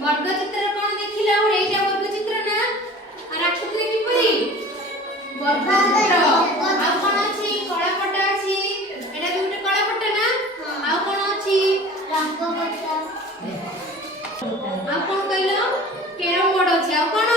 वर्ग चित्र कोन देखिला और एटा वर्ग चित्र ना राखुतले की पई वर्ग चित्र आ कोन अछि कळापटा अछि एटा भी उठे कळापटा ना आ कोन अछि रंगपटा आ कोन कहलो कैरम बोर्ड अछि आ कोन